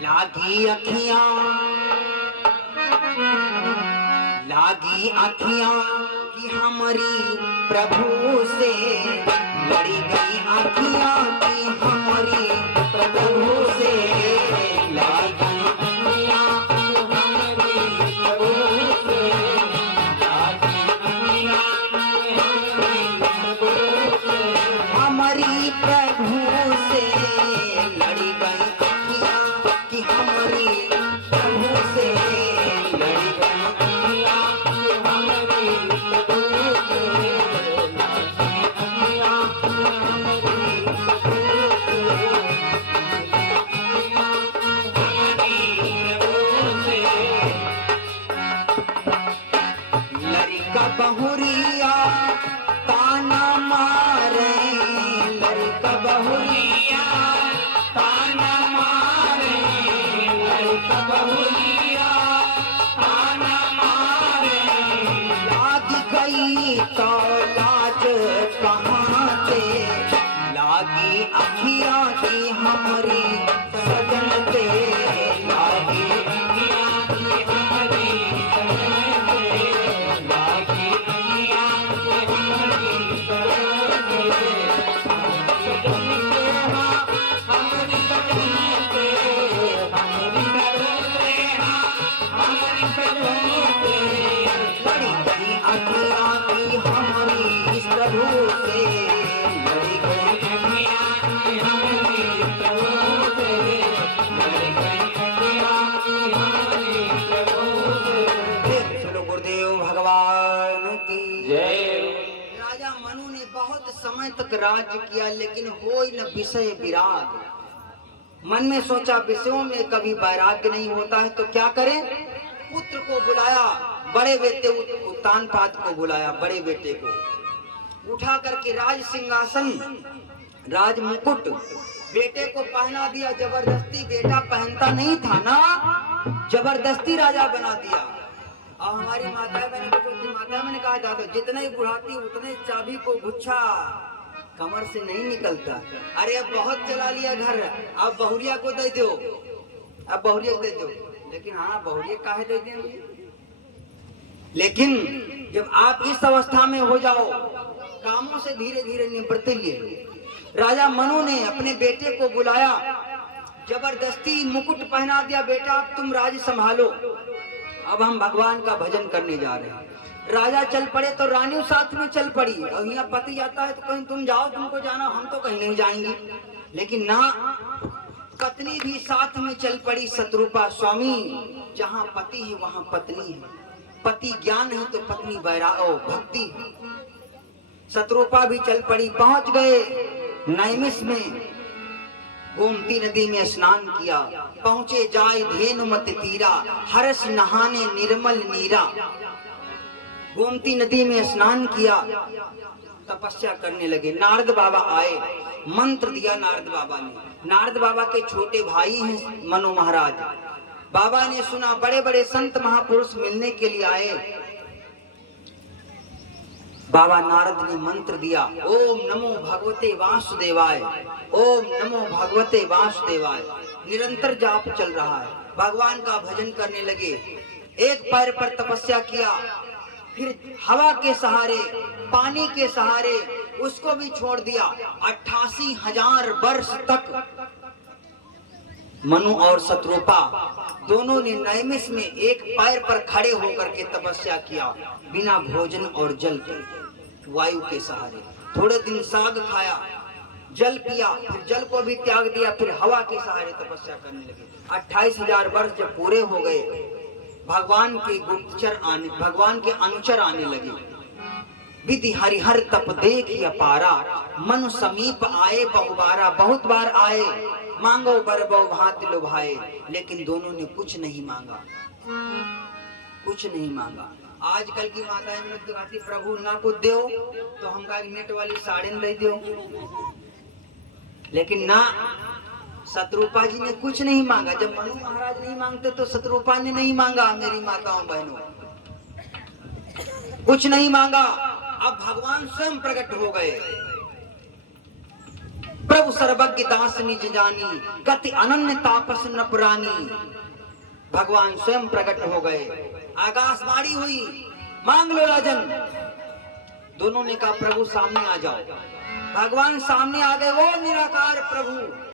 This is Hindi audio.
लागी अखियां कि हमारी प्रभु से लड़ी गई अखियां कि हमारी प्रभु से लागी अखियां कि हमारी प्रभु से लागी अखियां हमारी प्रभु से लड़ी गई अखियां कि हमारी प्रभु से लड़ी गई अखियां कि हमारी प्रभु से लागी अखियां कि हमारी प्रभु से लड़का बहुरिया ताना मारे लड़का बहुरिया ताना मारे लड़का बहुरिया ताना मारे लाग गई तो लाज कहाँ से लागी अखियां की हमारी सजन पे लागी अखियां की हमारी सजन पे लागी अखियां की हमारी सजन पे सजन पे हाँ हमारी सजन पे हमारी सजन पे हाँ हमारी सजन पे लड़ी गई अखियां की हमारी प्रभु से लड़ी गई अखियां की हमारी प्रभु से लड़ी गई अखियां की हमारी प्रभु से। चलो गुरुदेव भगवान की जय। राजा मनु ने बहुत समय तक राज्य किया लेकिन होई न विषय विराग। मन में सोचा विषयों में कभी वैराग्य नहीं होता है तो क्या करें। पुत्र को बुलाया, बड़े बेटे उत्तानपाद को बुलाया, बड़े बेटे को उठा करके राज सिंहासन राज मुकुट बेटे को पहना दिया। जबरदस्ती, बेटा पहनता नहीं था ना, जबरदस्ती राजा बना दिया। और हमारी माता मैंने कहा था जितना ही बुढ़ाती उतने चाबी को गुच्छा कमर से नहीं निकलता। अरे अब बहुत चला लिया घर, अब बहुरिया को दे दो, अब बहुरिया को दे दो। लेकिन हाँ बहुरिया काहे दे देंगे। लेकिन जब आप इस अवस्था में हो जाओ, कामों से धीरे धीरे निपटते लिए राजा मनु ने अपने बेटे को बुलाया, जबरदस्ती मुकुट पहना दिया। बेटा अब तुम राज संभालो, अब हम भगवान का भजन करने जा रहे हैं। राजा चल पड़े तो रानी साथ में चल पड़ी। और यहाँ पति जाता है तो कहीं तुम जाओ, तुमको जाना, हम तो कहीं नहीं जाएंगे। लेकिन ना, पत्नी भी साथ में चल पड़ी। शत्रुपा स्वामी, जहाँ पति है वहाँ पत्नी है। पति ज्ञान है तो पत्नी भक्ति है। शत्रुपा भी चल पड़ी, पहुंच गए नैमिष में। गोमती नदी में स्नान किया, पहुंचे जाय धेनुमत तीरा, हर्ष नहाने निर्मल नीरा। गोमती नदी में स्नान किया, तपस्या करने लगे। नारद बाबा आए, मंत्र दिया नारद बाबा ने। नारद बाबा के छोटे भाई हैं मनु महाराज। बाबा ने सुना बड़े बड़े संत महापुरुष मिलने के लिए आए। बाबा नारद ने मंत्र दिया, ओम नमो भगवते वासुदेवाय, ओम नमो भगवते वासुदेवाय। निरंतर जाप चल रहा है, भगवान का भजन करने लगे। एक पैर पर तपस्या किया, फिर हवा के सहारे, पानी के सहारे उसको भी छोड़ दिया। 88,000 वर्ष तक मनु और शत्रुपा दोनों ने नैमिष में एक पैर पर खड़े होकर के तपस्या किया, बिना भोजन और जल के, वायु के सहारे। थोड़े दिन साग खाया, जल पिया, फिर जल को भी त्याग दिया, फिर हवा के सहारे तपस्या करने लगे। 28,000 वर्ष जब पूरे हो गए, भगवान के गुप्तचर आने, भगवान के अनुचर आने लगे। विधि हरिहर तप देख अपारा, मनु समीप आए बहुबारा। बहुत बार आए, मांगो बर बहु भांति लुभाए, लेकिन दोनों ने कुछ नहीं मांगा, कुछ नहीं मांगा। आजकल की माताएं लोग कहती प्रभु ना कुछ दो तो हम का नेट वाली साड़ी ले दो। लेकिन ना, शत्रुपा जी ने कुछ नहीं मांगा। जब मनु महाराज नहीं मांगते तो शत्रुपा ने नहीं मांगा। मेरी माताओं बहनों, कुछ नहीं मांगा। अब भगवान स्वयं प्रकट हो गए। प्रभु सर्वज्ञ दास निज जानी, गति अनन्य तापस न पुरानी। भगवान स्वयं प्रकट हो गए, आकाशवाणी हुई, मांग लो राजन। दोनों ने कहा प्रभु सामने आ जाओ। भगवान सामने आ गए, वो निराकार प्रभु।